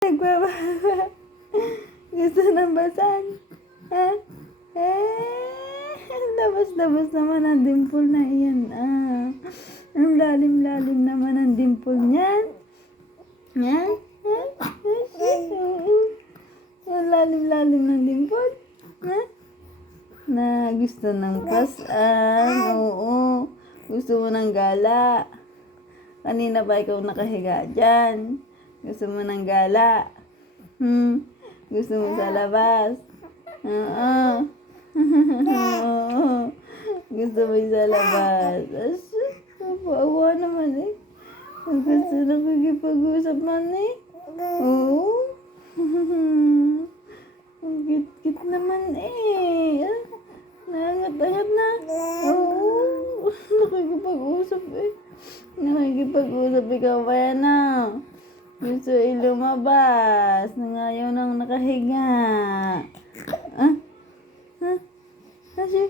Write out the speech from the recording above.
Nagbababa. Gusto ng basan. Ha? Labas-labas naman ang dimple na iyan. Ang lalim-lalim naman ang dimple niyan. Ha? Ang lalim-lalim ng dimple. Ha? Na gusto ng pasan. Oo. Gusto mo ng gala. Kanina ba ikaw nakahiga dyan? Gusto mo ng gala? Gusto mo sa labas? Oo. Oo. Gusto mo sa labas? Awa naman eh. Gusto na kikipag-usap man eh. Oo. Ang cute-cute naman eh. Nangat-angat na. Oo. Nakikipag-usap eh. Nakikipag-usap ikaw ba yan ah? Gusto lumabas. Nangayaw nang nakahiga. Kasi,